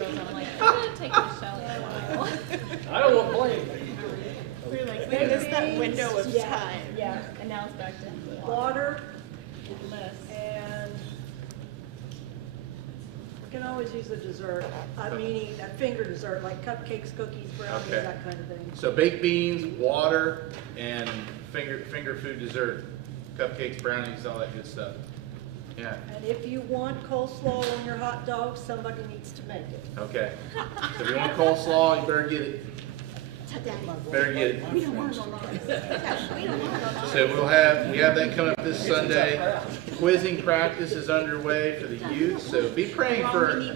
I'm like, I'm gonna take Michelle in a while. I don't want to blame. We're like, We missed that window of yeah, time. Yeah, and now it's back to Water, less. and we can always use a dessert, meaning a finger dessert, like cupcakes, cookies, brownies, Okay. that kind of thing. So baked beans, water, and finger food dessert, cupcakes, brownies, all that good stuff. Yeah. And if you want coleslaw on your hot dog, somebody needs to make it. Okay. So if you want coleslaw, you better get it. Better get it. We don't want it on ours. So we have that coming up this Sunday. Quizzing practice is underway for the youth. So be praying for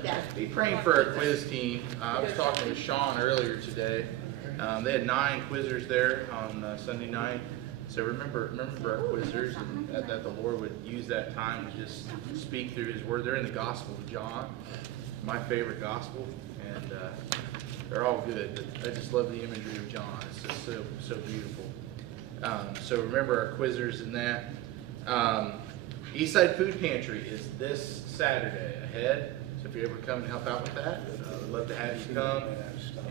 our quiz team. I was talking with Sean earlier today. They had 9 quizzers there on Sunday night. So remember our quizzers, and that the Lord would use that time to just speak through His Word. They're in the Gospel of John, my favorite Gospel, and they're all good. But I just love the imagery of John. It's just so beautiful. So remember our quizzers in that. Eastside Food Pantry is this Saturday ahead. So if you ever come and help out with that, we'd love to have you come,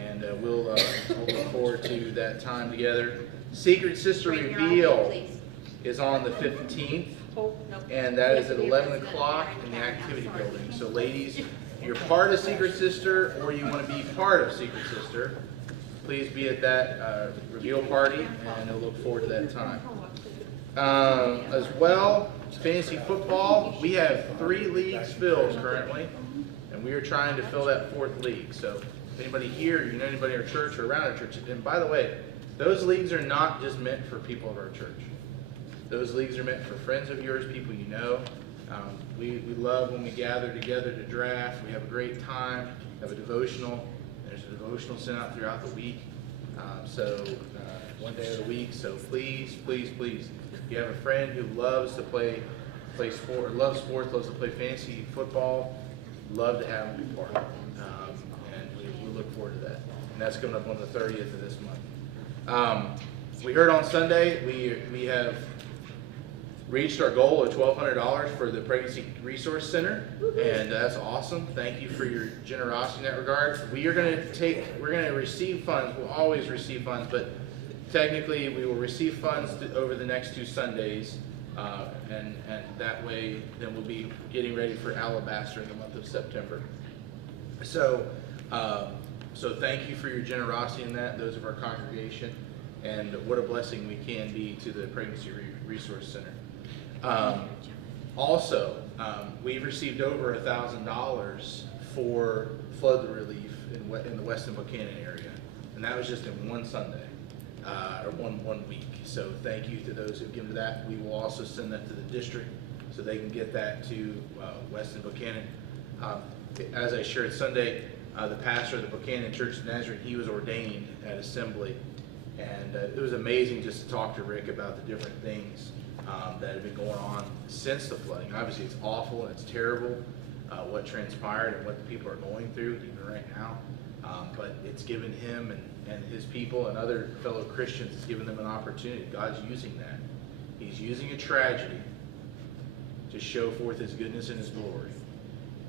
and we'll look forward to that time together. Secret Sister Reveal is on the 15th, and that is at 11 o'clock in the activity building. So ladies, if you're part of Secret Sister or you want to be part of Secret Sister, please be at that reveal party, and we'll look forward to that time. As well, fantasy football, we have 3 leagues filled currently, and we are trying to fill that 4th league. So if anybody here, you know anybody in our church or around our church, and by the way, those leagues are not just meant for people of our church. Those leagues are meant for friends of yours, people you know. We love when we gather together to draft. We have a great time, have a devotional. There's a devotional sent out throughout the week. One day of the week. So please, please, please, if you have a friend who loves to play sport, or loves sports, loves to play fantasy football, love to have them be part of it. And we look forward to that. And that's coming up on the 30th of this month. We heard on Sunday we have reached our goal of $1,200 for the Pregnancy Resource Center, and that's awesome. Thank you for your generosity in that regard. We're going to receive funds. We'll always receive funds, but technically we will receive funds over the next 2 Sundays, and that way then we'll be getting ready for Alabaster in the month of September. So thank you for your generosity in that, those of our congregation, and what a blessing we can be to the Pregnancy Resource Center. Also, we've received over $1,000 for flood relief in the Weston Buchanan area, and that was just in one Sunday, or one week. So thank you to those who've given to that. We will also send that to the district so they can get that to Weston Buchanan. As I shared Sunday, the pastor of the Buchanan Church of Nazareth, he was ordained at Assembly, and it was amazing just to talk to Rick about the different things that have been going on since the flooding. Obviously, it's awful and it's terrible what transpired and what the people are going through even right now, but it's given him and his people and other fellow Christians, it's given them an opportunity. God's using that. He's using a tragedy to show forth His goodness and His glory.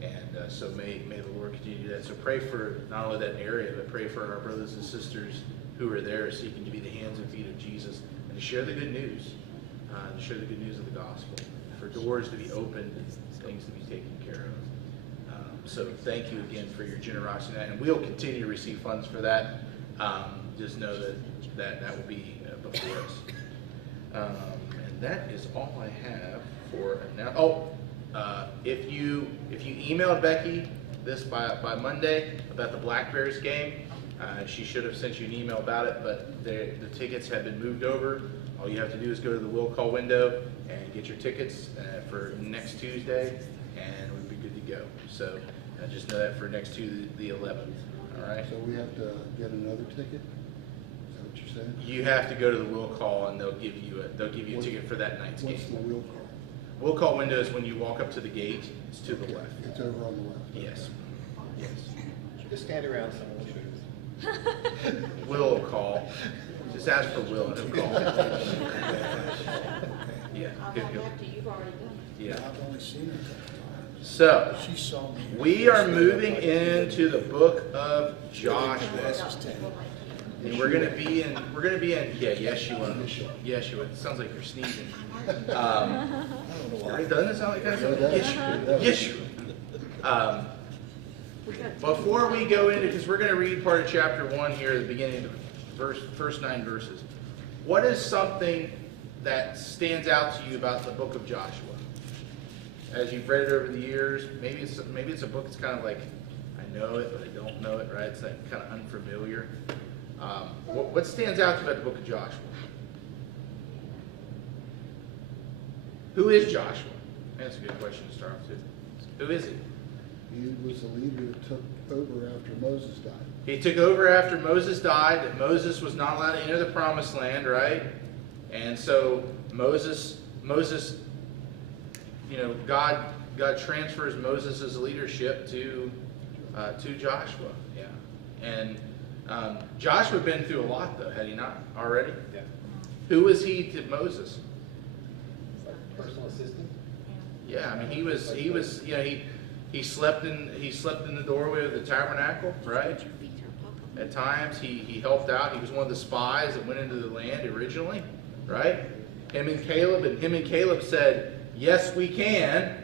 And so may the Lord continue to do that. So pray for not only that area, but pray for our brothers and sisters who are there seeking to be the hands and feet of Jesus and to share the good news, of the gospel, for doors to be opened and things to be taken care of. So thank you again for your generosity, and we'll continue to receive funds for that. Just know that will be before us. And that is all I have for now. If you emailed Becky this by Monday about the Black Bears game, she should have sent you an email about it, but the tickets have been moved over. All you have to do is go to the will call window and get your tickets for next Tuesday, and we'll be good to go. So just know that for next Tuesday, the 11th. All right. So we have to get another ticket? Is that what you're saying? You have to go to the will call, and they'll give you a ticket for that night's game. What's the will call? Will call window is when you walk up to the gate. It's to the left. It's over on the left. Yes. Yes. Just stand around someone will shoot us. Will call. Just ask for Will and he'll call. Yeah. I'll Good, have good. after you've already done it. Yeah. I've only seen her a couple times. So, She saw me. we are moving into the book of Joshua. And we're gonna be in, yeah, Yeshua. Yeshua, it sounds like you're sneezing. Doesn't it sound like that? Yeshua. Yeshua. Before we go into, because we're gonna read part of chapter 1 here at the beginning of the first 9 verses. What is something that stands out to you about the book of Joshua? As you've read it over the years, maybe it's a book that's kind of like, I know it, but I don't know it, right? It's like kind of unfamiliar. What stands out to you about the book of Joshua? Who is Joshua? That's a good question to start off with. Who is he? He was the leader that took over after Moses died. He took over after Moses died, that Moses was not allowed to enter the promised land, right? And so Moses, God transfers Moses' leadership to Joshua. Yeah. And Joshua had been through a lot, though, had he not already? Yeah. Who was he to Moses? Like personal assistant? Yeah, I mean, he slept in the doorway of the tabernacle, right? At times he helped out. He was one of the spies that went into the land originally, right? Him and Caleb said, "Yes, we can,"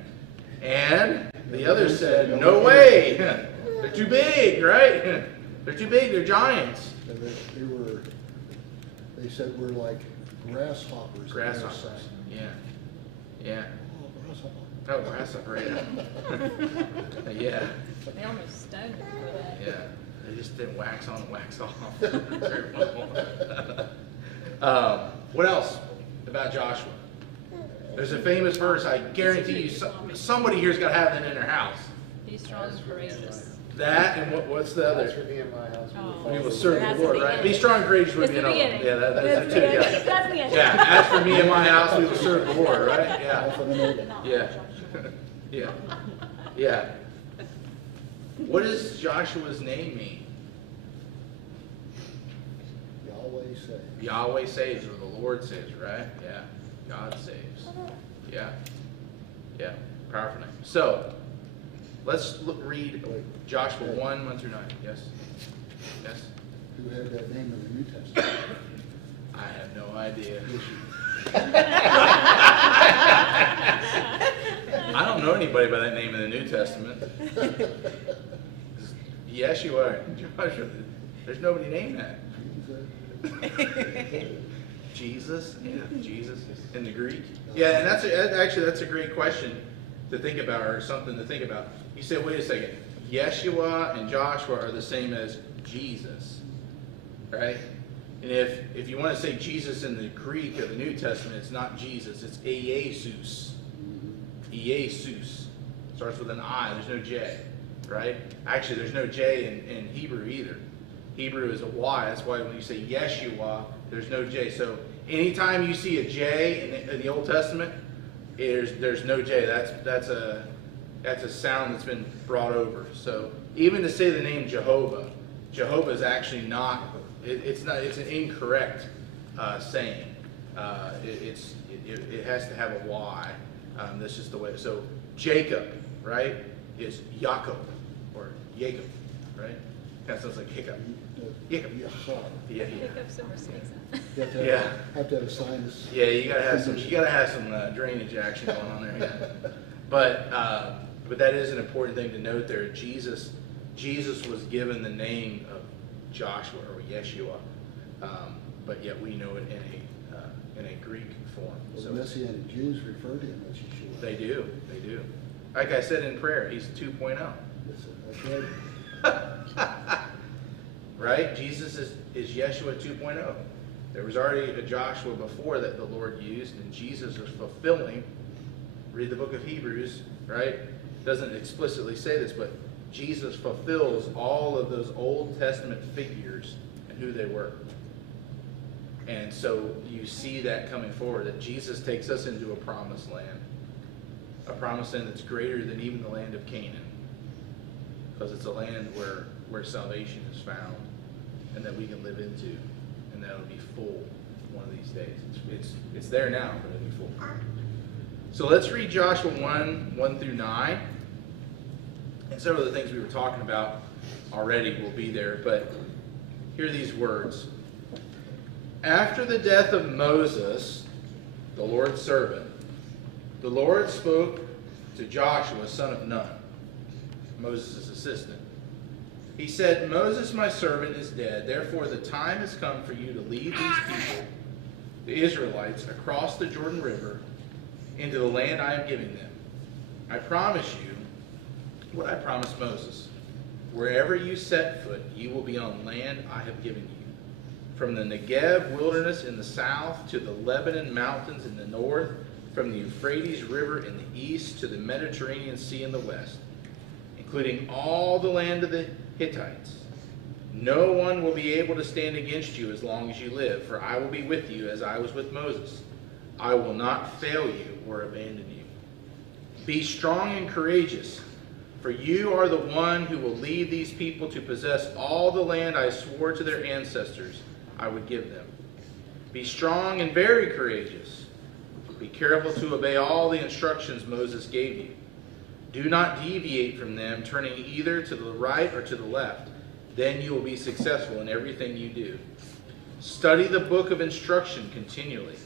and the others said, "No way, they're too big, right? They're too big. They're giants." And they said we're like grasshoppers. Grasshoppers. Yeah. Oh, grasshopper. Oh, grasshopper. Yeah. Yeah. They almost stoned him for that. Yeah. They just didn't wax on and wax off. Very well. What else about Joshua? There's a famous verse. I guarantee you, somebody here's got to have that in their house. Be strong and courageous. That and what's the As other? for me and my house, Oh. We will serve That's the Lord, the right? Be beginning. strong and courageous would It's be the another one. beginning. Yeah, that's That's the two. the Yeah. beginning. That's the end. Yeah. As for me and my house, we will serve the Lord, right? Yeah. Alpha and Omega. Yeah. Yeah. Yeah. What does Joshua's name mean? Yahweh saves. Yahweh saves, or the Lord saves, right? Yeah. God saves. Yeah. Yeah. Powerful name. So, let's read Joshua 1:1-9. Yes? Yes? Who had that name in the New Testament? I have no idea. I don't know anybody by that name in the New Testament. Yeshua and Joshua, there's nobody named that. Jesus? Yeah, Jesus in the Greek. Yeah, and that's a great question to think about, or something to think about. You say, wait a second, Yeshua and Joshua are the same as Jesus, right? And if you want to say Jesus in the Greek of the New Testament, it's not Jesus, it's Iesus. Iesus. Starts with an I, there's no J, right? Actually, there's no J in Hebrew either. Hebrew is a Y, that's why when you say Yeshua, there's no J. So anytime you see a J in the Old Testament, there's no J. That's a sound that's been brought over. So even to say the name Jehovah is actually not. It's an incorrect saying. It has to have a Y. That's just the way. So Jacob, right, is Jacob or Jacob, right? Kind of sounds like hiccup. Jacob. Yeah. Hiccups over sneezing. Yeah. Have to have a sinus. Yeah, you gotta have some drainage action going on there. Yeah. But that is an important thing to note there. Jesus was given the name of Joshua or Yeshua, but yet we know it in a Greek form. Well, So the Messianic Jews refer to him as Yeshua. they do. Like I said in prayer, he's 2.0. That's right. Right? Jesus is Yeshua 2.0. There was already a Joshua before that the Lord used, and Jesus was fulfilling. Read the book of Hebrews, right? Doesn't explicitly say this, but Jesus fulfills all of those Old Testament figures and who they were. And so you see that coming forward, that Jesus takes us into a promised land that's greater than even the land of Canaan, because it's a land where salvation is found and that we can live into, and that'll be full one of these days. It's there now, but it'll be full. So let's read Joshua 1:1-9. And several of the things we were talking about already will be there, but hear these words. After the death of Moses, the Lord's servant, the Lord spoke to Joshua, son of Nun, Moses' assistant. He said, Moses, my servant, is dead. Therefore, the time has come for you to lead these people, the Israelites, across the Jordan River into the land I am giving them. I promise you what I promised Moses. Wherever you set foot, you will be on land I have given you. From the Negev wilderness in the south to the Lebanon mountains in the north, from the Euphrates River in the east to the Mediterranean Sea in the west, including all the land of the Hittites. No one will be able to stand against you as long as you live, for I will be with you as I was with Moses. I will not fail you or abandon you. Be strong and courageous, for you are the one who will lead these people to possess all the land I swore to their ancestors I would give them. Be strong and very courageous. Be careful to obey all the instructions Moses gave you. Do not deviate from them, turning either to the right or to the left. Then you will be successful in everything you do. Study the book of instruction continually.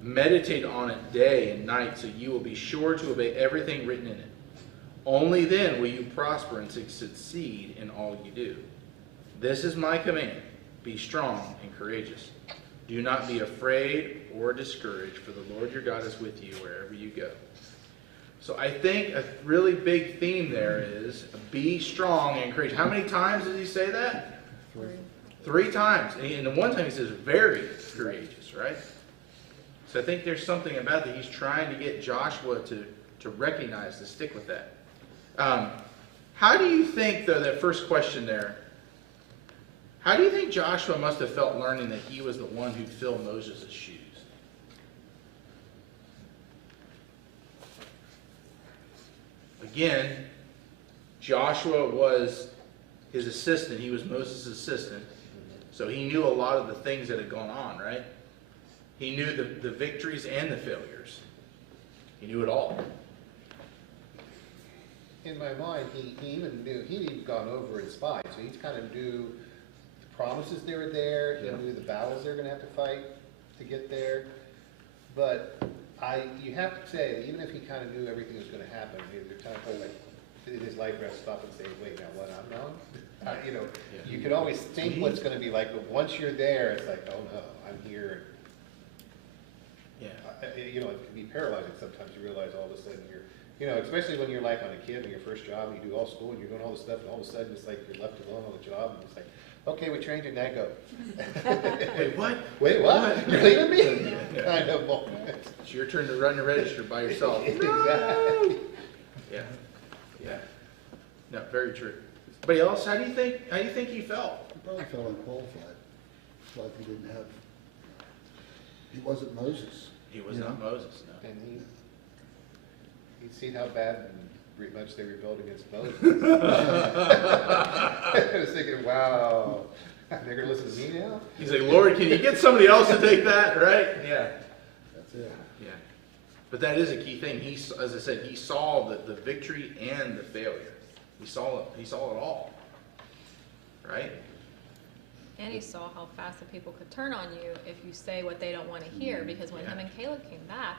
Meditate on it day and night, so you will be sure to obey everything written in it. Only then will you prosper and succeed in all you do. This is my command. Be strong and courageous. Do not be afraid or discouraged, for the Lord your God is with you wherever you go. So I think a really big theme there is be strong and courageous. How many times does he say that? 3 times. And the one time he says very courageous, right? So I think there's something about that he's trying to get Joshua to recognize, to stick with that. How do you think, though, that first question there, how do you think Joshua must have felt learning that he was the one who'd fill Moses' shoes? Again, Joshua was his assistant. He was Moses' assistant. So he knew a lot of the things that had gone on, right? He knew the victories and the failures. He knew it all. In my mind, he even knew, he'd even gone over and spied, so he kind of knew the promises they were there, he Yeah. knew the battles they were going to have to fight to get there. But you have to say, that even if he kind of knew everything was going to happen, there's kind of like, in his life, you have to stop and say, wait, now what, I'm wrong? Yeah. You can always think what's going to be like, but once you're there, it's like, oh no, I'm here. Yeah. It can be paralyzing sometimes. You realize all of a sudden especially when you're like on a kid on your first job and you do all school and you're doing all this stuff and all of a sudden it's like you're left alone on the job and it's like, okay, we trained you, now go. Wait, what? Wait, what? You're leaving me? Yeah. Kind of moment. It's your turn to run the register by yourself. Exactly. Yeah. Yeah. No, very true. Anybody else? How do you think he felt? He probably felt unqualified. It's like he wasn't Moses. He was You not know? Moses, no. And he'd seen how bad and much they rebelled against Moses. I was thinking, wow, they're going to listen to me now? He's like, Lord, can you get somebody else to take that, right? Yeah. That's it. Yeah. But that is a key thing. He, as I said, he saw the victory and the failure. He saw it. He saw it all. Right? And he saw how fast the people could turn on you if you say what they don't want to hear. Because when Yeah. him and Caleb came back,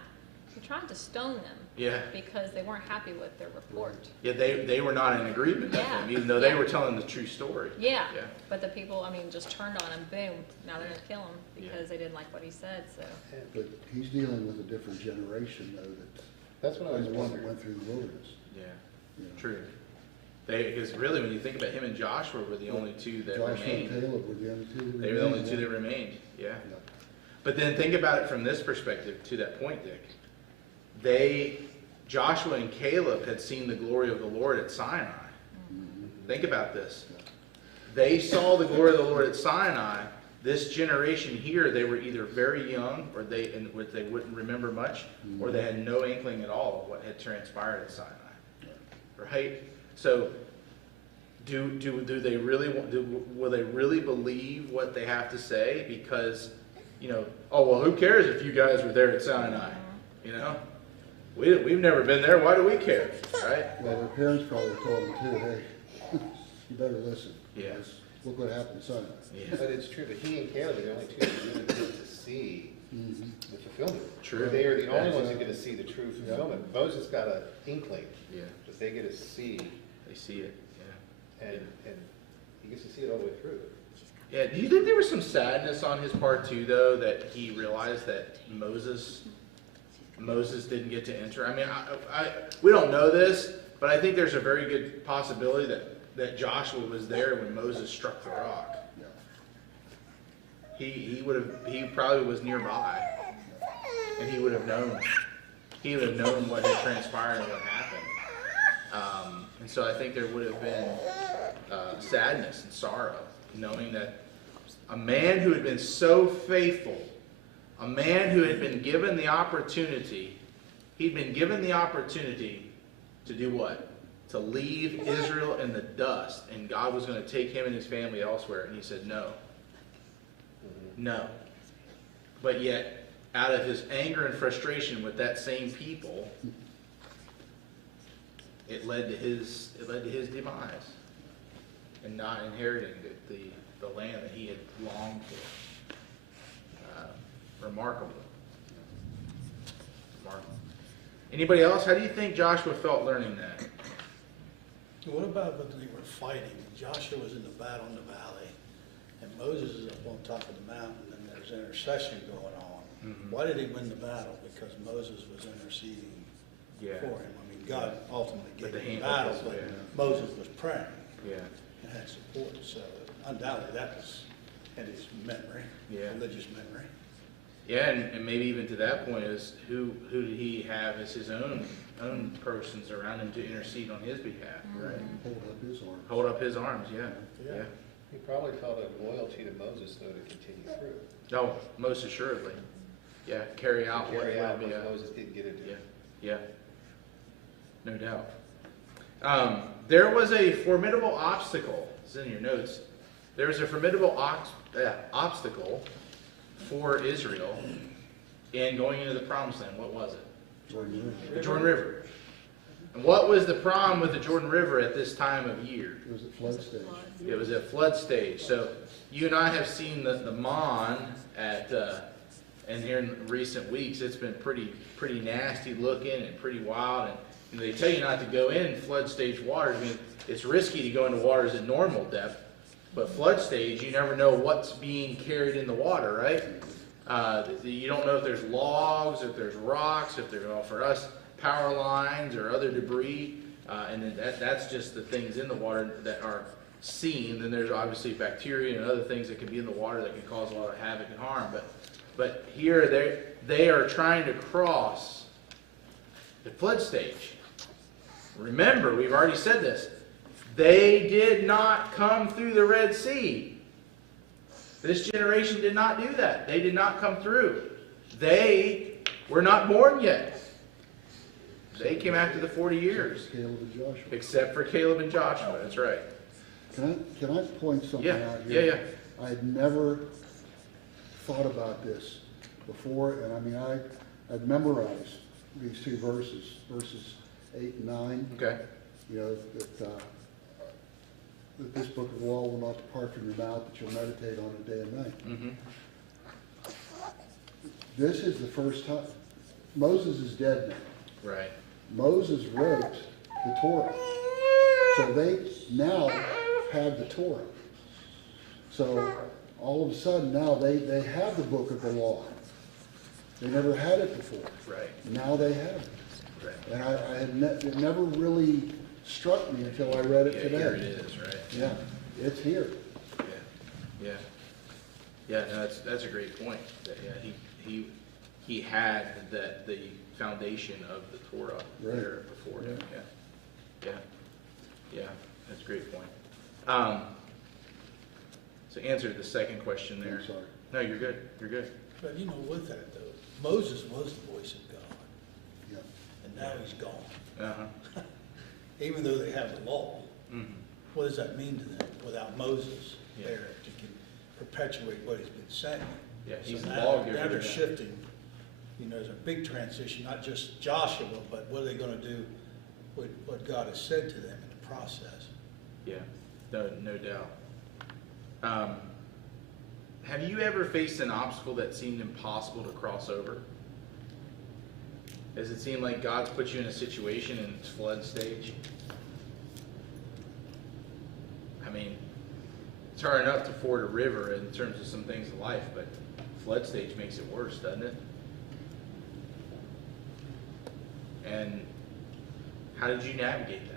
he tried to stone them Yeah. because they weren't happy with their report. Yeah, they were not in agreement with Yeah. him, even though they Yeah. were telling the true story. Yeah. Yeah. But the people, just turned on him. Boom. Now they're going to kill him because they didn't like what he said. So But he's dealing with a different generation, though, That's what I was the one that wondering. went through the wilderness. Yeah. you know. True. Because really, when you think about him and Joshua were the only two that Joshua and remained. Caleb were the only two that remained. They were the only two yeah. that remained. Yeah. Yeah. But then think about it from this perspective, to that point, Dick. Joshua and Caleb had seen the glory of the Lord at Sinai. Mhm. Think about this. They saw the glory of the Lord at Sinai. This generation here, they were either very young, or they wouldn't remember much, or they had no inkling at all of what had transpired at Sinai. Right? So, do they really will they really believe what they have to say? Because, oh well, who cares if you guys were there at Sinai? we've never been there, why do we care, right? Well, their parents probably told them too, hey, you better listen. Yeah. because Look what happened Sunday. Yeah, But it's true, but he and Caleb are the only two that really get to see Mhm. the fulfillment. True. They are the only Yeah. ones that get to see the true Yeah. fulfillment. Moses got an inkling, yeah, but they get to see, they see it, yeah. and he gets to see it all the way through. Yeah, do you think there was some sadness on his part too, though, that he realized that Moses didn't get to enter? I mean, we don't know this, but I think there's a very good possibility that Joshua was there when Moses struck the rock. Yeah. He probably was nearby, and he would have known. He would have known what had transpired and what happened. And so I think there would have been sadness and sorrow, knowing that a man who had been so faithful, a man who had been given the opportunity, he'd been given the opportunity to do what? To leave Israel in the dust, and God was going to take him and his family elsewhere, and he said no. No. But yet, out of his anger and frustration with that same people, it led to his demise, and not inheriting the land that he had longed for. Remarkable. Remarkable. Anybody else? How do you think Joshua felt learning that? What about when they were fighting? Joshua was in the battle in the valley, and Moses is up on top of the mountain, and there's intercession going on. Mhm. Why did he win the battle? Because Moses was interceding Yeah. for him. I mean, God ultimately But gave the him the hand- battle, but yeah. Moses was praying Yeah. and had support. So undoubtedly, that was in his memory, Yeah. religious memory. Yeah, and maybe even to that point is who did he have as his own persons around him to intercede on his behalf, right? Hold up his arm. Hold up his arms, yeah. Yeah. He probably felt a loyalty to Moses, though, to continue through. No, most assuredly. Yeah, carry out what Carry out would be what a- Moses didn't get into. Yeah, no doubt. There was a formidable obstacle. It's in your notes. There was a formidable obstacle for Israel in going into the Promised Land. What was it? Jordan River. The Jordan River. And what was the problem with the Jordan River at this time of year? It was at flood stage. It was at flood stage. So you and I have seen the Mon and here in recent weeks, it's been pretty nasty looking and pretty wild. And they tell you not to go in flood stage waters. I mean, it's risky to go into waters at normal depth, but flood stage, you never know what's being carried in the water, right? You don't know if there's logs, if there's rocks, if there's, well, for us, power lines or other debris. And then that's just the things in the water that are seen. Then there's obviously bacteria and other things that can be in the water that can cause a lot of havoc and harm. But here they are trying to cross the flood stage. Remember, we've already said this. They did not come through the Red Sea. This generation did not do that. They did not come through. They were not born yet. They came after the 40 years. Caleb and Joshua. Except for Caleb and Joshua. That's right. Can I point something Yeah, out yeah, here? yeah. I had never thought about this before, and I mean, I'd memorized these two verses 8 and 9. Okay. You know, that this book of law will not depart from your mouth, that you'll meditate on it day and night. Mm-hmm. This is the first time. Moses is dead now. Right. Moses wrote the Torah. So they now have the Torah. So all of a sudden now they have the book of the law. They never had it before. Right. Now they have it. Right. And it never really struck me until I read it Yeah, today. here it is, right? Yeah, it's here. Yeah. Yeah, no, that's a great point. That, yeah, he had the foundation of the Torah Right. there before him. Yeah, that's a great point. So answer the second question there. I'm sorry. No, you're good. You're good. But you know, with that though, Moses was the voice of God, Yeah. and now he's gone. Uh-huh. Even though they have the law, Mhm. what does that mean to them without Moses Yeah. there to perpetuate what he's been saying? Yeah, he's So the now lawgiver. they're Yeah. shifting you know, there's a big transition, not just Joshua, but what are they gonna do with what God has said to them in the process? Yeah, no doubt. Have you ever faced an obstacle that seemed impossible to cross over? Does it seem like God's put you in a situation in its flood stage? I mean, it's hard enough to ford a river in terms of some things in life, but flood stage makes it worse, doesn't it? And how did you navigate that?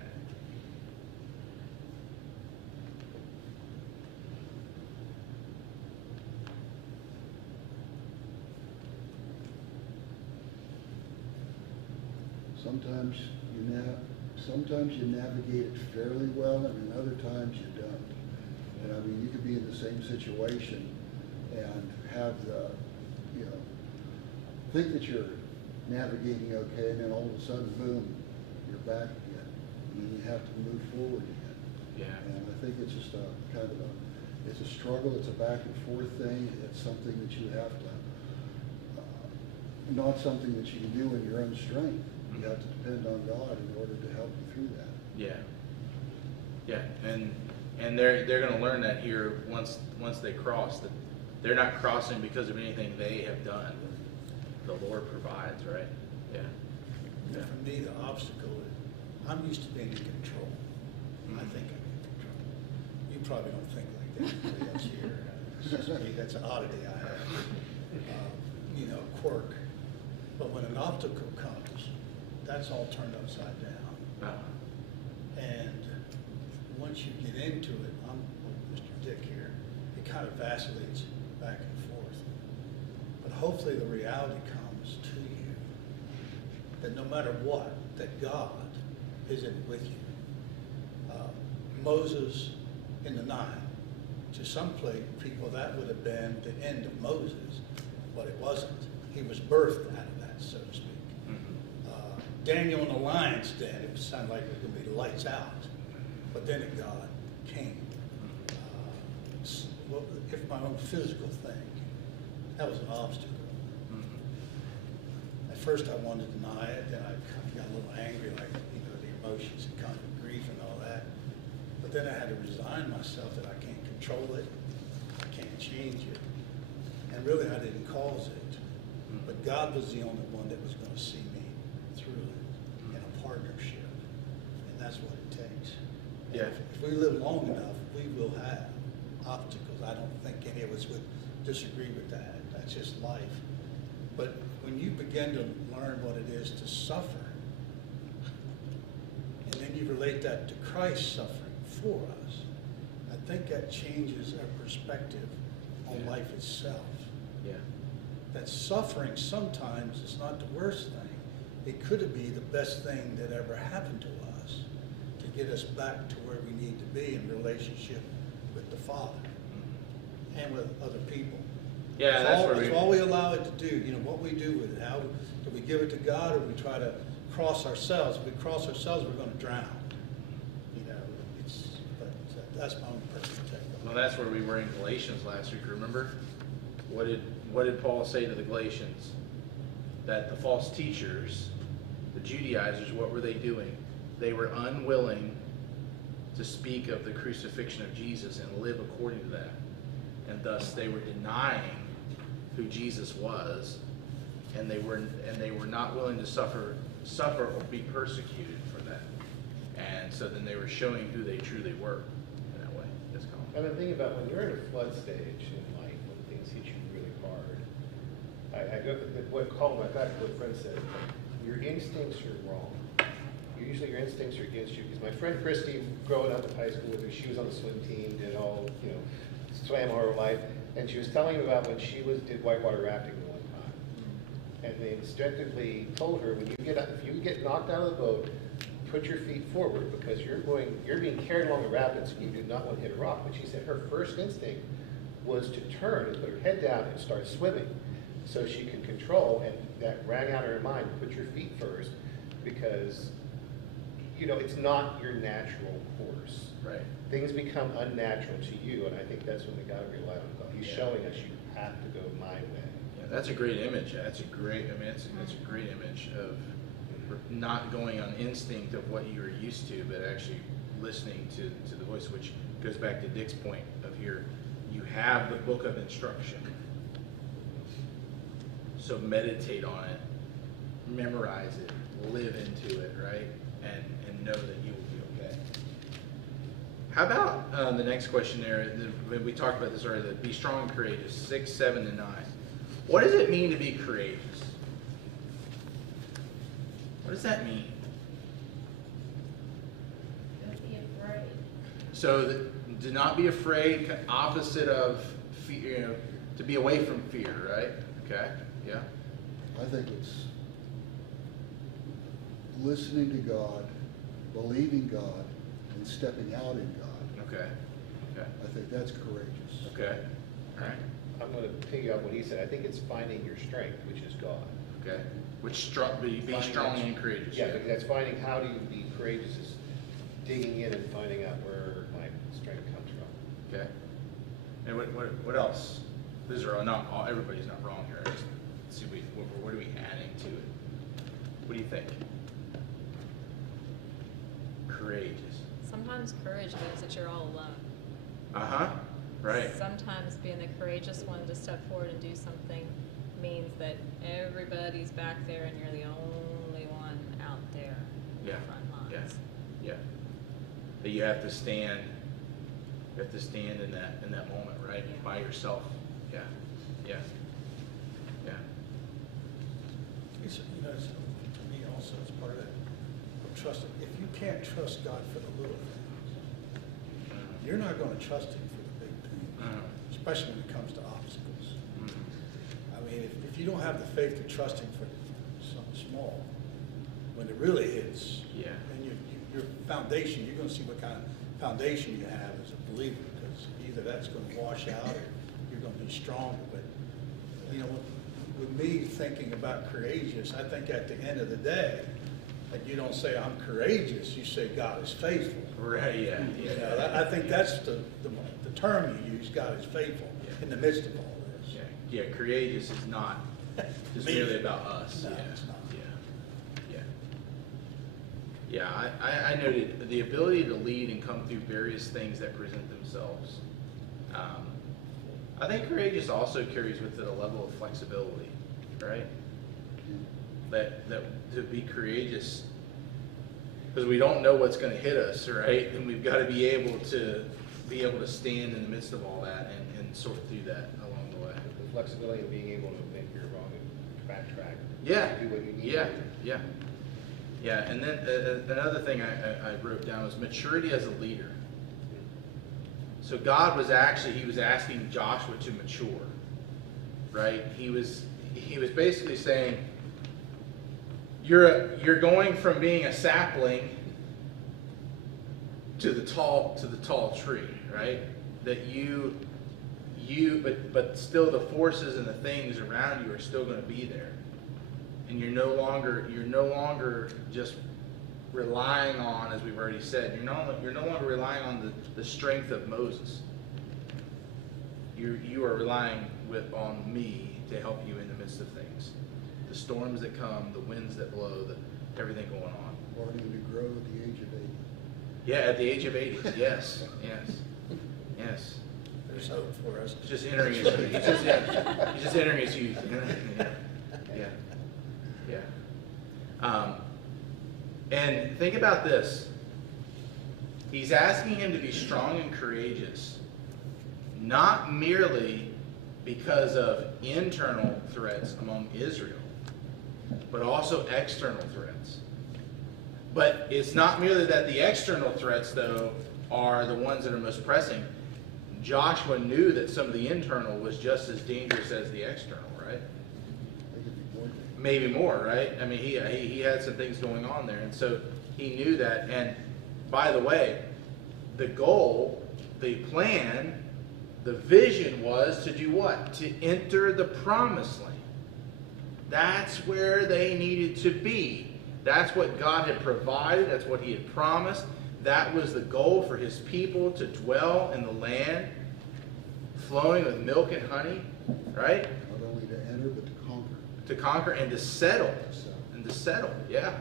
Sometimes you navigate it fairly well, and then other times you don't. And I mean, you could be in the same situation and have the, you know, think that you're navigating okay, and then all of a sudden, boom, you're back again. And you have to move forward again. Yeah. And I think it's just a kind of it's a struggle, it's a back and forth thing, it's something that you have to, not something that you can do in your own strength. You have to depend on God in order to help you through that. Yeah. Yeah, and they're going to learn that here once they cross, that they're not crossing because of anything they have done. The Lord provides, right? Yeah. And for me, the obstacle is, I'm used to being in control. I think I'm in control. You probably don't think like that, anybody else here. It's just me, that's an oddity I have. You know, quirk. But when an obstacle comes, that's all turned upside down. And once you get into it, I'm Mr. Dick here, it kind of vacillates back and forth. But hopefully the reality comes to you that no matter what, that God is in with you. Moses in the Nile, to some people that would have been the end of Moses, but it wasn't. He was birthed out of that, so to speak. Daniel in the lion's den, it sounded like it was going to be lights out, but then God came. If my own physical thing, that was an obstacle. At first I wanted to deny it, then I kind of got a little angry, like, you know, the emotions and kind of grief and all that. But then I had to resign myself that I can't control it, I can't change it, and really I didn't cause it. But God was the only one that was going to see me through it in a partnership, and that's what it takes. And Yeah. If we live long enough, we will have obstacles. I don't think any of us would disagree with that. That's just life. But when you begin to learn what it is to suffer, and then you relate that to Christ suffering for us, I think that changes our perspective on life itself. Yeah. That suffering sometimes is not the worst thing. It could be the best thing that ever happened to us to get us back to where we need to be in relationship with the Father and with other people. Yeah, that's where It's all we allow it to do. You know, what we do with it. How do we give it to God, or we try to cross ourselves? If we cross ourselves, we're going to drown. You know, but that's my own personal take. Well, that's where we were in Galatians last week, remember? What did Paul say to the Galatians? That the false teachers, the Judaizers, what were they doing? They were unwilling to speak of the crucifixion of Jesus and live according to that. And thus they were denying who Jesus was, and they were not willing to suffer or be persecuted for that. And so then they were showing who they truly were in that way. Yes, Colin. And the thing about when you're in a flood stage in life, when things hit you really hard, I go what Colin, back to what Fred said, your instincts are wrong. Usually your instincts are against you. Because my friend Christy, growing up in high school with her, she was on the swim team, did all, you know, swam all her life, and she was telling me about when she did whitewater rafting the one time. And they instructively told her, when you get up, if you get knocked out of the boat, put your feet forward because you're being carried along the rapids and you do not want to hit a rock. But she said her first instinct was to turn and put her head down and start swimming so she can control, and that rang out in her mind, put your feet first, because you know, it's not your natural course. Right. Things become unnatural to you, and I think that's when we got to rely on God. He's showing us you have to go my way. Yes. That's a great image. That's a great, I mean, that's a great image of not going on instinct of what you were used to, but actually listening to the voice, which goes back to Dick's point of here, you have the book of instruction. So meditate on it, memorize it, live into it, right? And know that you will be okay. How about the next question there? We talked about this already, the be strong and courageous, 6, 7, and 9. What does it mean to be courageous? What does that mean? Don't be afraid. So to not be afraid, opposite of fear, to be away from fear, right? Okay, yeah. I think it's listening to God, believing God, and stepping out in God. Okay, okay, I think that's courageous. okay, all right, I'm gonna piggy off what he said. I think it's finding your strength, which is God. okay. Which be strong and courageous. Yeah, because that's finding, how do you be courageous, is digging in and finding out where my strength comes from. Okay. And what else? These are not all, everybody's not wrong here. Just see what are we adding to it? What do you think? Courageous. Sometimes courage means that you're all alone. Uh-huh. Right. Sometimes being the courageous one to step forward and do something means that everybody's back there and you're the only one out there in the Yeah. front lines. Yeah. That you have to stand. You have to stand in that moment, right? Yeah. By yourself. Yeah. Yeah. Yeah. It's, you know, it's, to me also, it's part of that, of trusting. If you can't trust God for the little things, you're not gonna trust Him for the big things, especially when it comes to obstacles. I mean, if you don't have the faith to trust Him for something small, when it really hits, Yeah. and your foundation, you're gonna see what kind of foundation you have as a believer, because either that's gonna wash out or you're gonna be stronger. But, you know, with me thinking about courageous, I think at the end of the day, that you don't say, I'm courageous, you say, God is faithful. Right, yeah. You know, I think that's the term you use, God is faithful, Yeah. in the midst of all this. Yeah, courageous is not just Me. merely about us. No, Yeah, it's not. Yeah, I noted the ability to lead and come through various things that present themselves. I think courageous also carries with it a level of flexibility, right? That to be courageous, because we don't know what's going to hit us, right? And we've got to be able to stand in the midst of all that and sort through that along the way. The flexibility of being able to admit you're wrong and backtrack. Yeah. Do what you need Yeah, to do. yeah. Yeah, and then another thing I wrote down was maturity as a leader. So God was asking Joshua to mature, right? He was basically saying, you're going from being a sapling to the tall tree, right? That but still the forces and the things around you are still going to be there. And you're no longer just relying on, as we've already said, you're no longer relying on the strength of Moses. You are relying on me to help you in the midst of things. The storms that come, the winds that blow, everything going on. Learning to grow at the age of 80. Yeah, at the age of 80, yes, yes. There's hope for us. He's just entering his youth. He's just entering his youth. Yeah. And think about this. He's asking him to be strong and courageous, not merely because of internal threats among Israel, but also external threats. But it's not merely that the external threats, though, are the ones that are most pressing. Joshua knew that some of the internal was just as dangerous as the external, right? They could be more dangerous. Maybe more, right? I mean, he had some things going on there, and so he knew that. And by the way, the goal, the plan, the vision was to do what? To enter the promised land. That's where they needed to be. That's what God had provided. That's what He had promised. That was the goal for His people, to dwell in the land flowing with milk and honey, right? Not only to enter enter, but to conquer. To conquer and to settle. So, And to settle, yeah.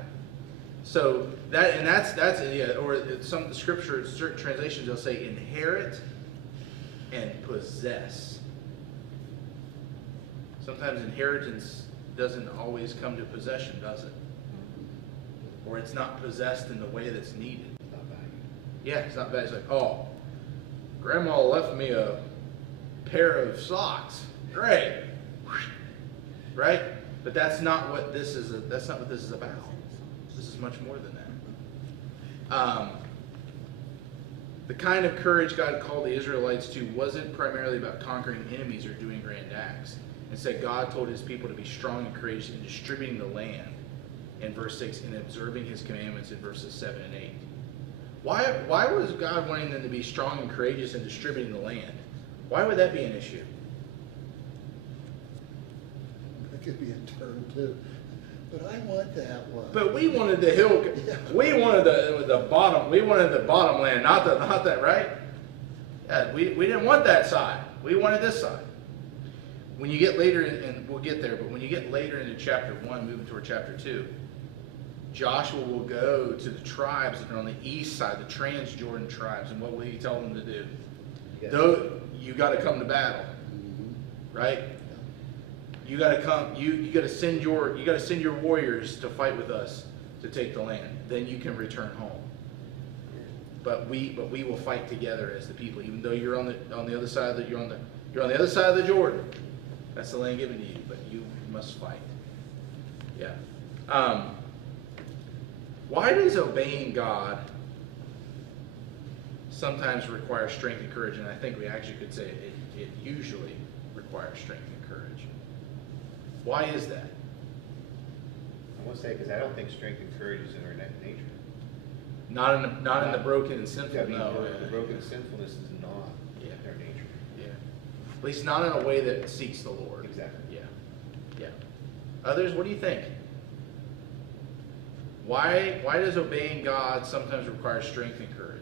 So that's yeah, or some scripture, certain translations they'll say inherit and possess. Sometimes inheritance doesn't always come to possession, does it? Or it's not possessed in the way that's needed. It's not valued. Yeah, it's not bad. It's like, oh, Grandma left me a pair of socks. Great, right? But that's not what this is. That's not what this is about. This is much more than that. The kind of courage God called the Israelites to wasn't primarily about conquering enemies or doing grand acts. Instead, God told his people to be strong and courageous in distributing the land in verse 6 and observing his commandments in verses 7 and 8. Why was God wanting them to be strong and courageous in distributing the land? Why would that be an issue? that could be internal too. But I want that one. But we wanted the hill. We wanted the bottom. We wanted the bottom land, not that, right? Yeah, we didn't want that side. We wanted this side. When you get later, and we'll get there, but when you get later into chapter 1, moving toward chapter 2, Joshua will go to the tribes that are on the east side, the Transjordan tribes, and what will he tell them to do? Though you got to come to battle, right? You got to come. You got to send your warriors to fight with us to take the land. Then you can return home. But we will fight together as the people, even though you're on the other side of the you're on the other side of the Jordan. That's the land given to you, but you must fight. Yeah. Why does obeying God sometimes require strength and courage? And I think we actually could say it usually requires strength and courage. Why is that? I want to say, because I don't think strength and courage is in our nature. Not in the broken and sinful. I mean, No. the broken sinfulness is not in our nature. Yeah. At least not in a way that seeks the Lord. Exactly. Yeah. Yeah. Others, what do you think? Why does obeying God sometimes require strength and courage?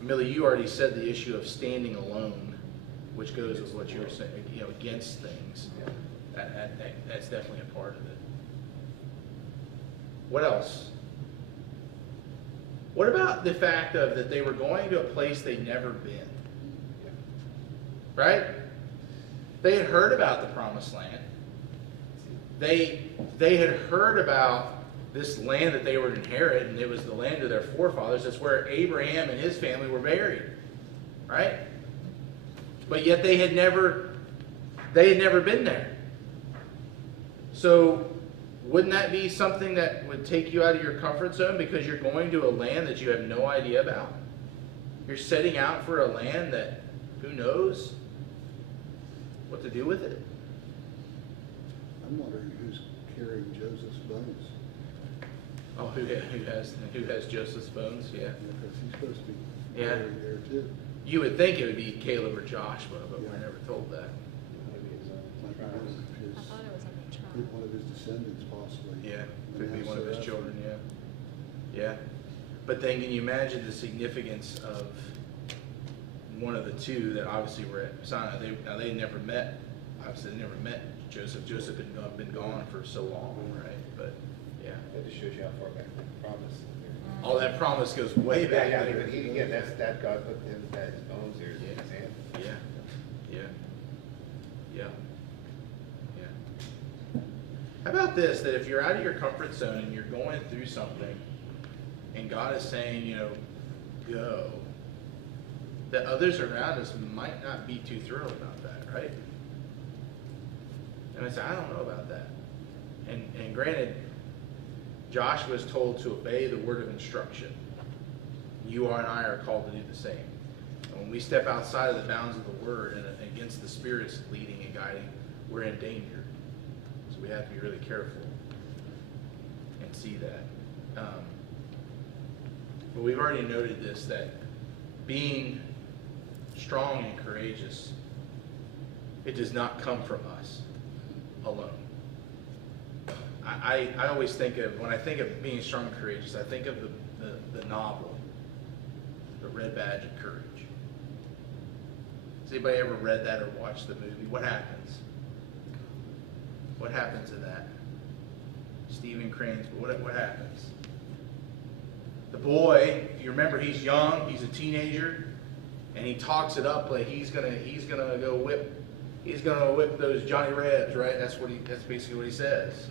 Millie, you already said the issue of standing alone, which goes with what you were saying, against things. That's definitely a part of it. What else? What about the fact that they were going to a place they'd never been? Right? They had heard about the promised land. They had heard about this land that they were to inherit, and it was the land of their forefathers. That's where Abraham and his family were buried. Right? But yet they had never been there. So wouldn't that be something that would take you out of your comfort zone because you're going to a land that you have no idea about? You're setting out for a land that who knows what to do with it? I'm wondering who's carrying Joseph's bones. Oh, who has Joseph's bones? Yeah. Because he's supposed to be Yeah. buried there too. You would think it would be Caleb or Joshua, but Yeah. we're never told that. Maybe it's Might be one of his, I thought it was on the trial. one of his descendants possibly. Yeah, could be one of his Manasseh. children, yeah. Yeah. But then can you imagine the significance of one of the two that obviously were at Sinai? They never met. Obviously they never met Joseph. Joseph had been gone for so long, right? But yeah. That just shows you how far back the promise is. All that promise goes way back Yeah, there. but again, that God put his bones there in his hand. Yeah. How about this, that if you're out of your comfort zone and you're going through something and God is saying, go, that others around us might not be too thrilled about that, right? And I say, I don't know about that. And granted, Joshua was told to obey the word of instruction. You and I are called to do the same. And when we step outside of the bounds of the word and against the Spirit's leading and guiding, we're in danger. So we have to be really careful and see that. But we've already noted this, that being strong and courageous, it does not come from us alone. I always think of, when I think of being strong and courageous, I think of the novel, The Red Badge of Courage. Has anybody ever read that or watched the movie? What happens? What happens to that? Stephen Cranes, but what happens? The boy, if you remember, he's young, he's a teenager, and he talks it up like he's gonna go whip those Johnny Rebs, right? That's basically what he says.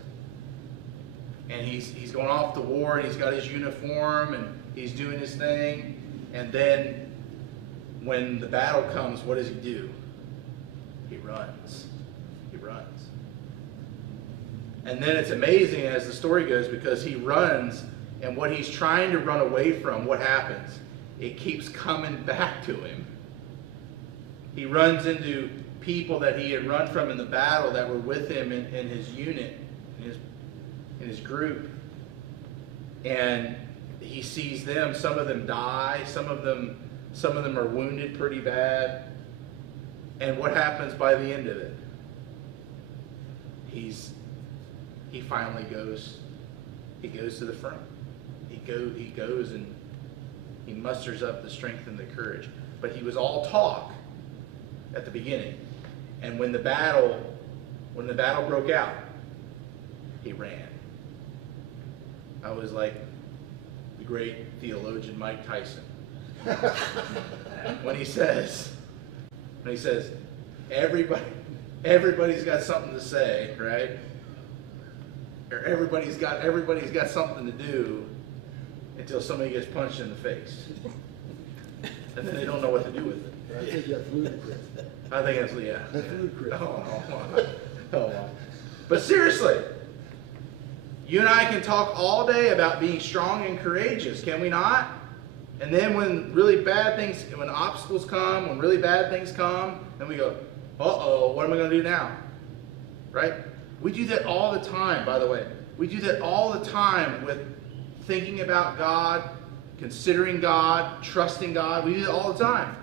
And he's going off to war, and he's got his uniform, and he's doing his thing, and then when the battle comes, what does he do? He runs. He runs. And then it's amazing as the story goes, because he runs, and what he's trying to run away from, what happens? It keeps coming back to him. He runs into people that he had run from in the battle that were with him in his unit, in his group. And he sees them. Some of them die. Some of them are wounded pretty bad. And what happens by the end of it? He finally goes. He goes to the front. He goes and he musters up the strength and the courage. But he was all talk at the beginning. And when the battle broke out, he ran. I was like the great theologian Mike Tyson. when he says, everybody's got something to say, right? Or everybody's got something to do until somebody gets punched in the face. And then they don't know what to do with it. I think that's ludicrous. I think that's, yeah. That's ludicrous. Oh. But seriously, you and I can talk all day about being strong and courageous, can we not? And then when obstacles come, when really bad things come, and we go, uh-oh, what am I going to do now? Right? We do that all the time, by the way. We do that all the time with thinking about God, considering God, trusting God. We do that all the time.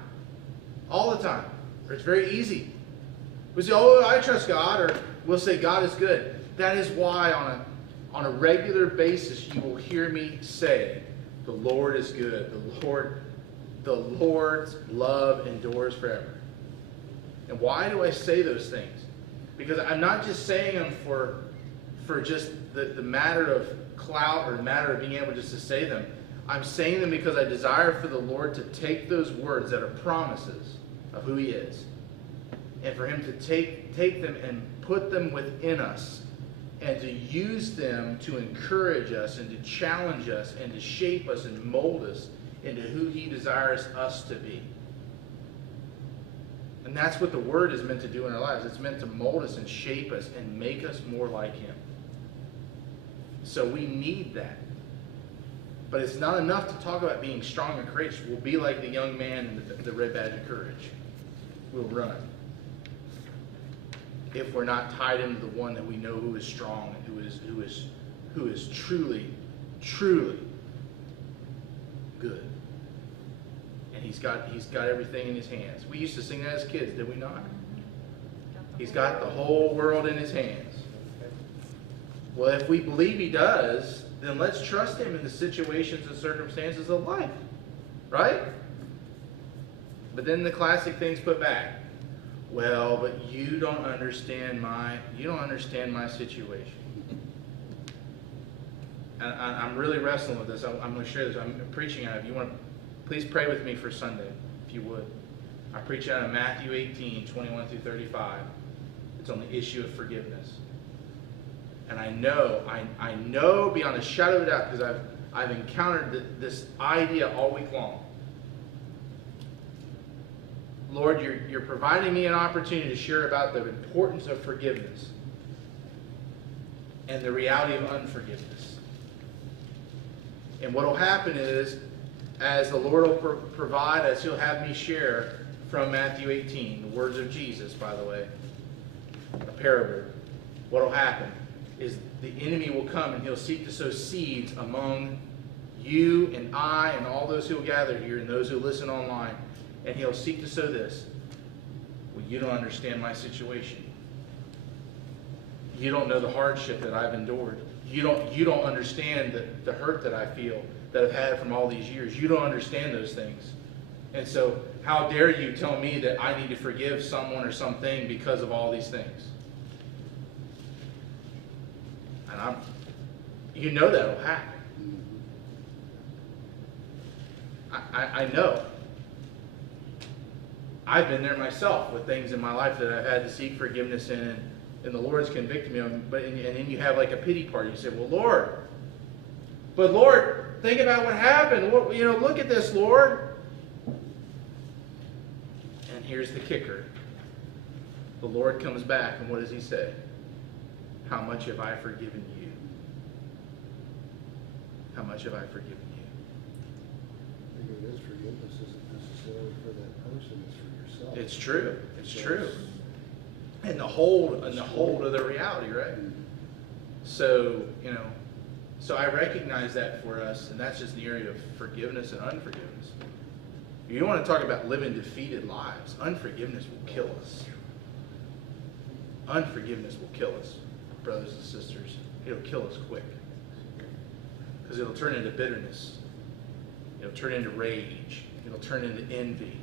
All the time. Or it's very easy. We say, oh, I trust God, or we'll say God is good. That is why on a regular basis you will hear me say, the Lord is good. The Lord's love endures forever. And why do I say those things? Because I'm not just saying them for just the matter of clout or the matter of being able just to say them. I'm saying them because I desire for the Lord to take those words that are promises of who He is, and for Him to take them and put them within us, and to use them to encourage us and to challenge us and to shape us and mold us into who He desires us to be. And that's what the Word is meant to do in our lives. It's meant to mold us and shape us and make us more like Him. So we need that. But it's not enough to talk about being strong and courageous. We'll be like the young man in the red badge of courage. We'll run. If we're not tied into the one that we know who is strong and who is truly, truly good. And he's got everything in His hands. We used to sing that as kids, did we not? He's got the whole world in His hands. Well, if we believe He does, then let's trust Him in the situations and circumstances of life. Right? But then the classic things put back. Well, but you don't understand my situation. And I'm really wrestling with this. I'm going to share this. I'm preaching out of. You want to please pray with me for Sunday, if you would. I preach out of Matthew 18, 21 through 35. It's on the issue of forgiveness. And I know beyond a shadow of a doubt, because I've encountered this idea all week long. Lord, you're providing me an opportunity to share about the importance of forgiveness and the reality of unforgiveness. And what will happen is, as the Lord will provide, as He'll have me share from Matthew 18, the words of Jesus, by the way, a parable, what will happen is the enemy will come and he'll seek to sow seeds among you and I and all those who will gather here and those who listen online. And he'll seek to sow this. Well, you don't understand my situation. You don't know the hardship that I've endured. You don't understand the hurt that I feel, that I've had from all these years. You don't understand those things. And so how dare you tell me that I need to forgive someone or something because of all these things? you know that'll happen. I know. I've been there myself with things in my life that I've had to seek forgiveness in, and the Lord's convicted me of. And then you have like a pity party. You say, "Well, Lord, but Lord, think about what happened. Look at this, Lord." And here's the kicker: the Lord comes back, and what does He say? How much have I forgiven you? How much have I forgiven you? Maybe it is forgiveness isn't necessarily for that person, it's for yourself. It's true. It's true. And the hold of the reality, right? So, so I recognize that for us, and that's just the area of forgiveness and unforgiveness. If you want to talk about living defeated lives, unforgiveness will kill us. Unforgiveness will kill us, brothers and sisters. It'll kill us quick. Because it'll turn into bitterness. It'll turn into rage. It'll turn into envy.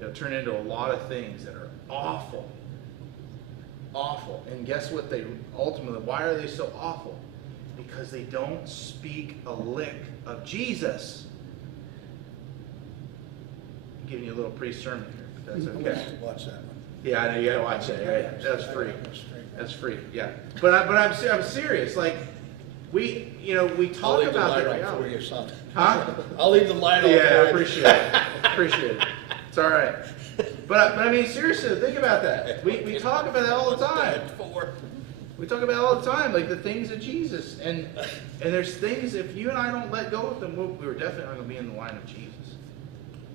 It'll turn into a lot of things that are awful. Awful. And guess what why are they so awful? Because they don't speak a lick of Jesus. I'm giving you a little pre-sermon here, but that's okay. Watch that one. Yeah, I know you gotta watch that, right? That's free. That's free, yeah. But I'm serious. Like, we talk about the reality. Huh? I'll leave the light on. Yeah, I appreciate it. Appreciate it. It's all right. But I mean, seriously, think about that. We talk about that all the time. We talk about it all the time, like the things of Jesus. And there's things, if you and I don't let go of them, we're definitely not going to be in the line of Jesus.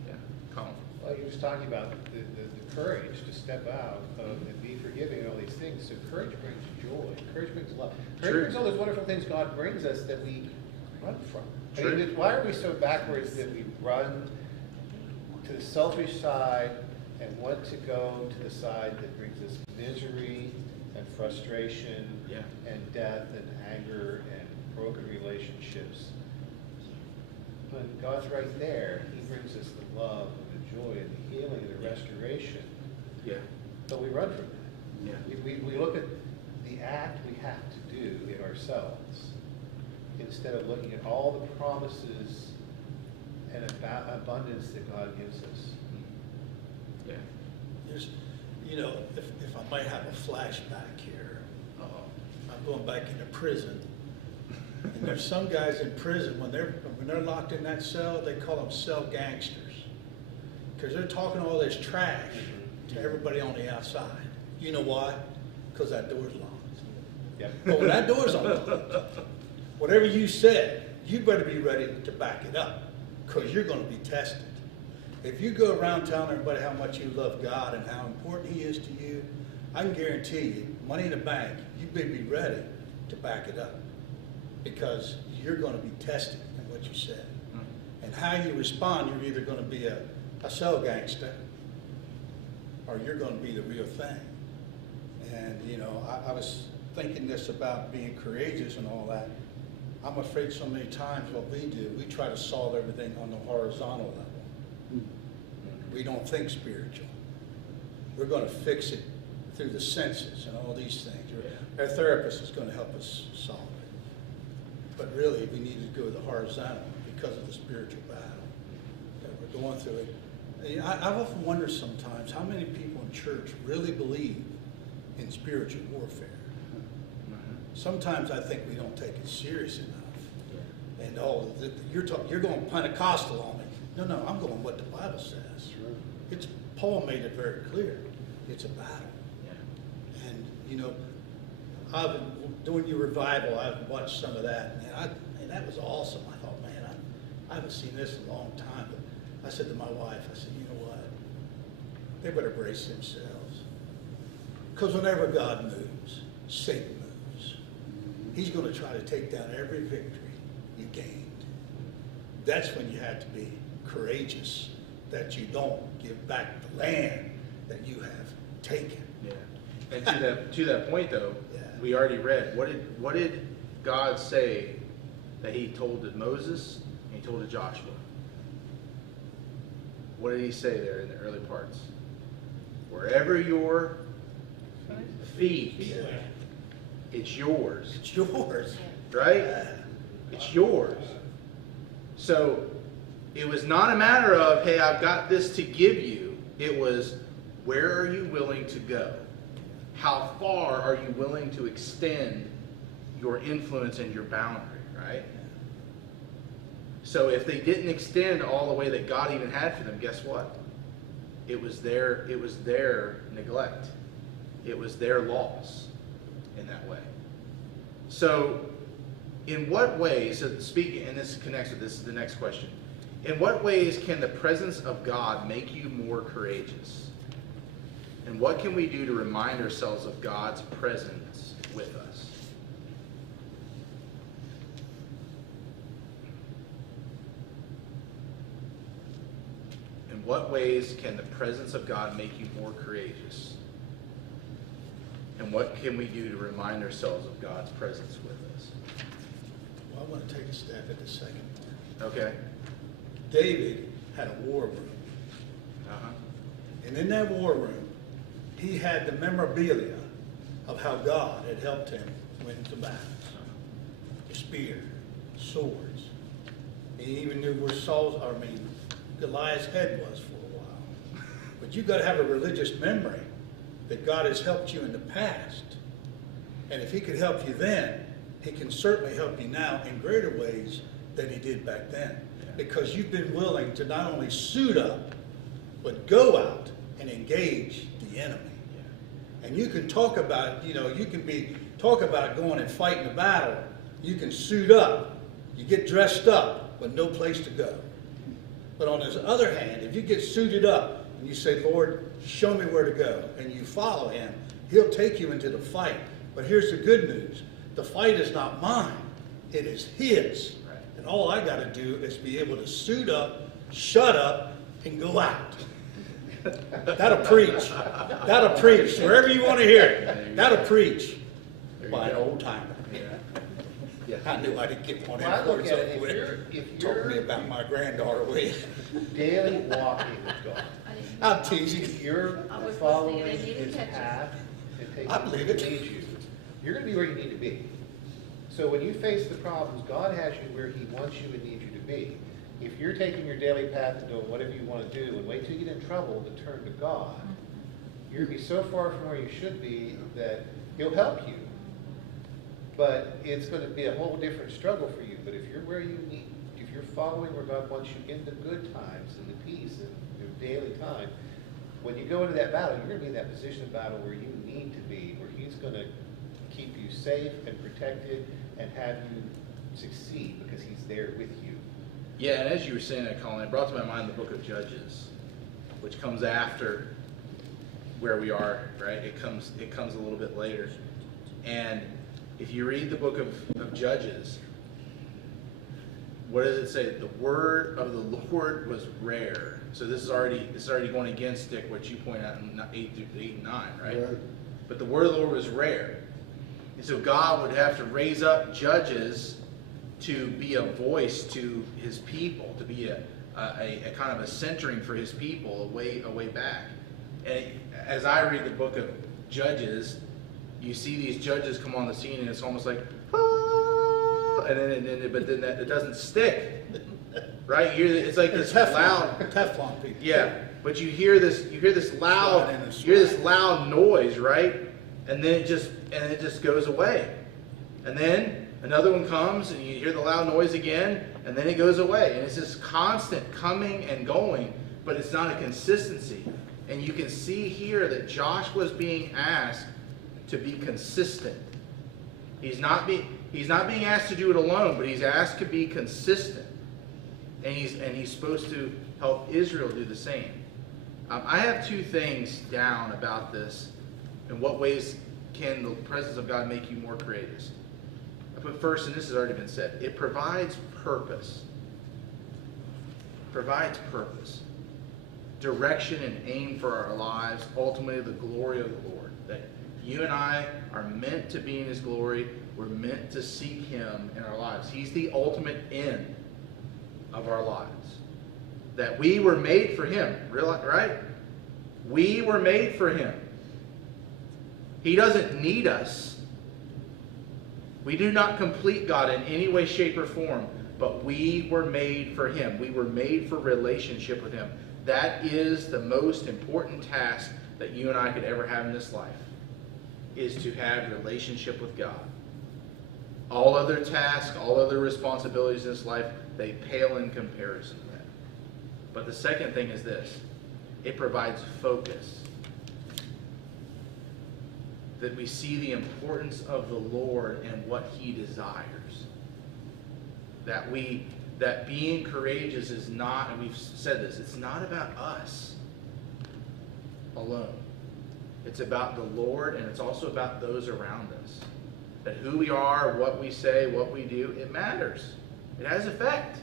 Yeah, Colin. Well, you're just talking about the courage to step out and be forgiving and all these things. So courage brings joy. Courage brings love. Courage True. brings all those wonderful things God brings us that we run from. I mean, True. why are we so backwards that we run to the selfish side and want to go to the side that brings us misery and frustration Yeah. and death and anger and broken relationships? When God's right there, He brings us the love and the joy and the healing and the restoration. Yeah. But we run from that. Yeah. We look at the act we have to do in ourselves instead of looking at all the promises and abundance that God gives us. Yeah. There's, if I might have a flashback here, I'm going back into prison. And there's some guys in prison, when they're locked in that cell, they call them cell gangsters. Because they're talking all this trash to everybody on the outside. You know why? Because that door's locked. Yep. But when that door's unlocked, whatever you said, you better be ready to back it up, because you're going to be tested. If you go around telling everybody how much you love God and how important He is to you, I can guarantee you, money in the bank, you better be ready to back it up, because you're going to be tested in what you said. And how you respond, you're either going to be a cell gangster or you're going to be the real thing. And, I was thinking this about being courageous and all that. I'm afraid so many times what we do, we try to solve everything on the horizontal level. We don't think spiritual. We're going to fix it through the senses and all these things. Our therapist is going to help us solve it. But really, we need to go to the horizontal because of the spiritual battle that we're going through. I've often wondered sometimes how many people in church really believe in spiritual warfare. Sometimes I think we don't take it serious enough. And you're going Pentecostal on me. No, I'm going what the Bible says. It's Paul made it very clear. It's a battle. Yeah. And I've been doing your revival. I've watched some of that, and that was awesome. I thought, man, I haven't seen this in a long time. But I said to my wife, I said, you know what? They better brace themselves, because whenever God moves, Satan moves. He's going to try to take down every victory you gained. That's when you have to be courageous, that you don't give back the land that you have taken. Yeah. And to that point though, Yeah. we already read, what did God say that He told to Moses and He told to Joshua? What did He say there in the early parts? Wherever your feet It's yours, It's yours. right? It's yours. So it was not a matter of, hey, I've got this to give you. It was, where are you willing to go? How far are you willing to extend your influence and your boundary, right? So if they didn't extend all the way that God even had for them, guess what? It was their neglect. It was their loss in that way. So in what ways, so speaking, and this connects with this is the next question. In what ways can the presence of God make you more courageous? And what can we do to remind ourselves of God's presence with us? In what ways can the presence of God make you more courageous? And what can we do to remind ourselves of God's presence with us? Well, I want to take a stab at the second part. Okay. David had a war room. Uh-huh. And in that war room, he had the memorabilia of how God had helped him win the battles. A spear, swords. He even knew where Goliath's head was for a while. But you've got to have a religious memory that God has helped you in the past. And if he could help you then, he can certainly help you now in greater ways than he did back then. Because you've been willing to not only suit up, but go out and engage the enemy. And you can talk about, talk about going and fighting a battle. You can suit up, you get dressed up, but no place to go. But on the other hand, if you get suited up and you say, Lord, show me where to go, and you follow him, he'll take you into the fight. But here's the good news. The fight is not mine. It is his. Right. And all I got to do is be able to suit up, shut up, and go out. That'll preach. That'll preach. Wherever you want to hear it. That'll preach. By an old timer. Yeah. I knew I'd get one of Well, I them look words at up it, with. if Talk to me you're about my granddaughter, will you? daily walking with God, I'm teasing. if you're I was following listening, I didn't his catch it. path and taking I believe it. where he leads you, you're going to be where you need to be. So when you face the problems, God has you where he wants you and needs you to be. If you're taking your daily path and doing whatever you want to do and wait till you get in trouble to turn to God, you're going to be so far from where you should be that he'll help you. But it's going to be a whole different struggle for you. But if you're where you need, if you're following where God wants you in the good times and the peace and your daily time, when you go into that battle, you're going to be in that position of battle where you need to be, where he's going to keep you safe and protected and have you succeed because he's there with you. Yeah, and as you were saying that, Colin, it brought to my mind the book of Judges, which comes after where we are, right? It comes a little bit later. And if you read the book of Judges, what does it say? The word of the Lord was rare. So this is already going against, Dick, what you point out in 8 and 9, right? Right. But the word of the Lord was rare. And so God would have to raise up judges to be a voice to his people, to be a kind of a centering for his people, a way back. And as I read the book of Judges, you see these judges come on the scene, and it's almost like, ah, but then it doesn't stick, right? It's like this loud Teflon people. Yeah, but you hear this loud noise, right? And then it just goes away. And then another one comes and you hear the loud noise again, and then it goes away. And it's this constant coming and going, but it's not a consistency. And you can see here that Joshua's being asked to be consistent. He's not being asked to do it alone, but he's asked to be consistent. And he's supposed to help Israel do the same. I have two things down about this. In what ways can the presence of God make you more courageous? I put first, and this has already been said, it provides purpose. Provides purpose. Direction and aim for our lives, ultimately the glory of the Lord. That you and I are meant to be in his glory. We're meant to seek him in our lives. He's the ultimate end of our lives. That we were made for him, right? We were made for him. He doesn't need us. We do not complete God in any way, shape, or form, but we were made for Him. We were made for relationship with Him. That is the most important task that you and I could ever have in this life, is to have relationship with God. All other tasks, all other responsibilities in this life, they pale in comparison to that. But the second thing is this: it provides focus. That we see the importance of the Lord and what He desires. That being courageous is not, and we've said this, it's not about us alone. It's about the Lord, and it's also about those around us. That who we are, what we say, what we do, it matters. It has effect.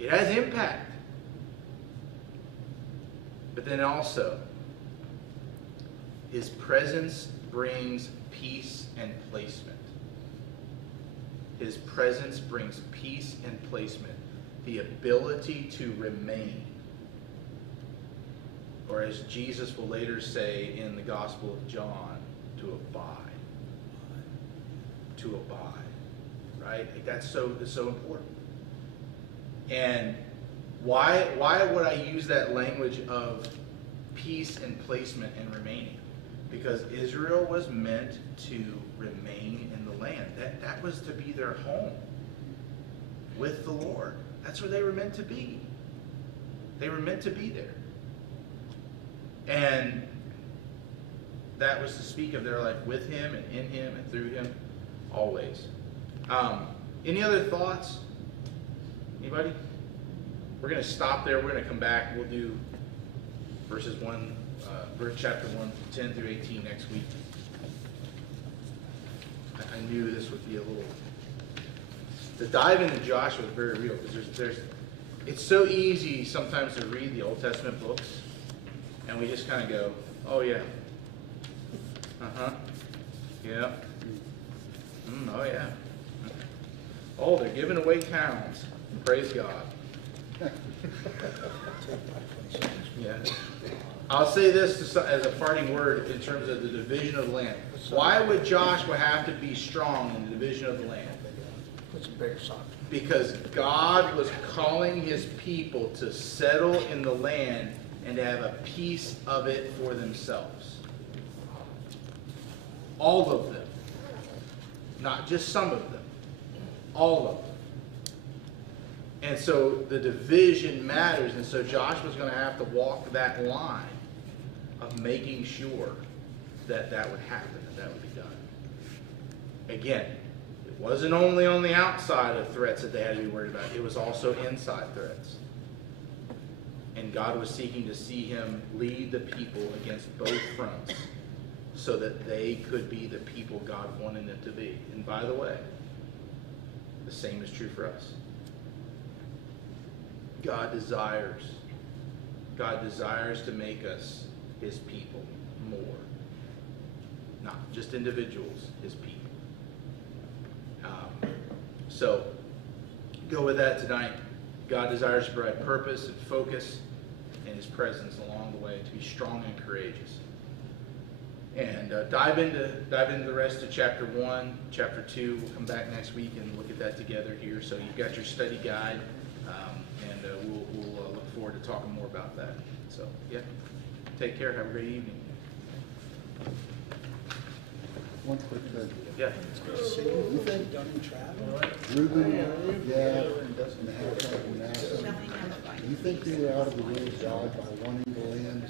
It has impact. But then also, His presence brings peace and placement. His presence brings peace and placement. The ability to remain. Or as Jesus will later say in the Gospel of John, to abide. To abide. Right? That's so important. And why would I use that language of peace and placement and remaining? Because Israel was meant to remain in the land. That was to be their home with the Lord. That's where they were meant to be. They were meant to be there. And that was to speak of their life with Him and in Him and through Him always. Any other thoughts? Anybody? We're going to stop there. We're going to come back. We'll do chapter 1, 10 through 18 next week. I knew this would be a little... The dive into Joshua is very real, because it's so easy sometimes to read the Old Testament books, and we just kind of go, oh yeah. Uh-huh. Yeah. Oh yeah. Oh, they're giving away towns. Praise God. Yeah. I'll say this as a parting word in terms of the division of the land. Why would Joshua have to be strong in the division of the land? It's a bigger sock. Because God was calling His people to settle in the land and to have a piece of it for themselves. All of them. Not just some of them. All of them. And so the division matters, and so Joshua's going to have to walk that line of making sure that that would happen, that would be done. Again, it wasn't only on the outside of threats that they had to be worried about, it was also inside threats. And God was seeking to see him lead the people against both fronts so that they could be the people God wanted them to be. And by the way, the same is true for us. God desires to make us His people more. Not just individuals, His people. So, go with that tonight. God desires to provide purpose and focus and His presence along the way to be strong and courageous. And dive into the rest of chapter 1, chapter 2. We'll come back next week and look at that together here. So you've got your study guide, and we'll look forward to talking more about that. So, yeah, take care. Have a great evening. One quick thing. Yeah. You think Reuben, Gad, and Half-Tribe and Manasseh, you think they were out of the will of God by wanting the land